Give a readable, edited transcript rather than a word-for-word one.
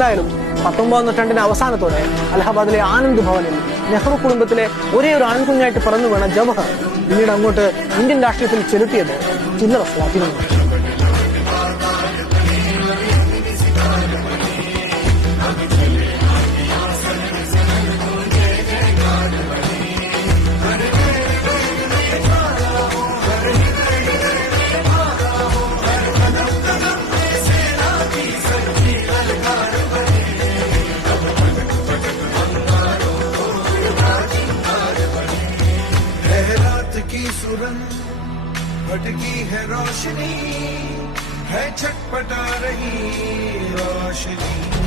എന്തായാലും 19ാം നൂറ്റാണ്ടിന്റെ അവസാനത്തോടെ അലഹബാദിലെ ആനന്ദ് ഭവനിൽ നെഹ്റു കുടുംബത്തിലെ ഒരേ ഒരു ആൺകുഞ്ഞായിട്ട് പിറന്നു വീണ ജവഹർ പിന്നീട് അങ്ങോട്ട് ഇന്ത്യൻ രാഷ്ട്രീയത്തിൽ ചെലുത്തിയത് ചില്ലറ സ്വാധീനമാണ്. की सुरन भटकी है रोशनी है छटपटा रही रोशनी।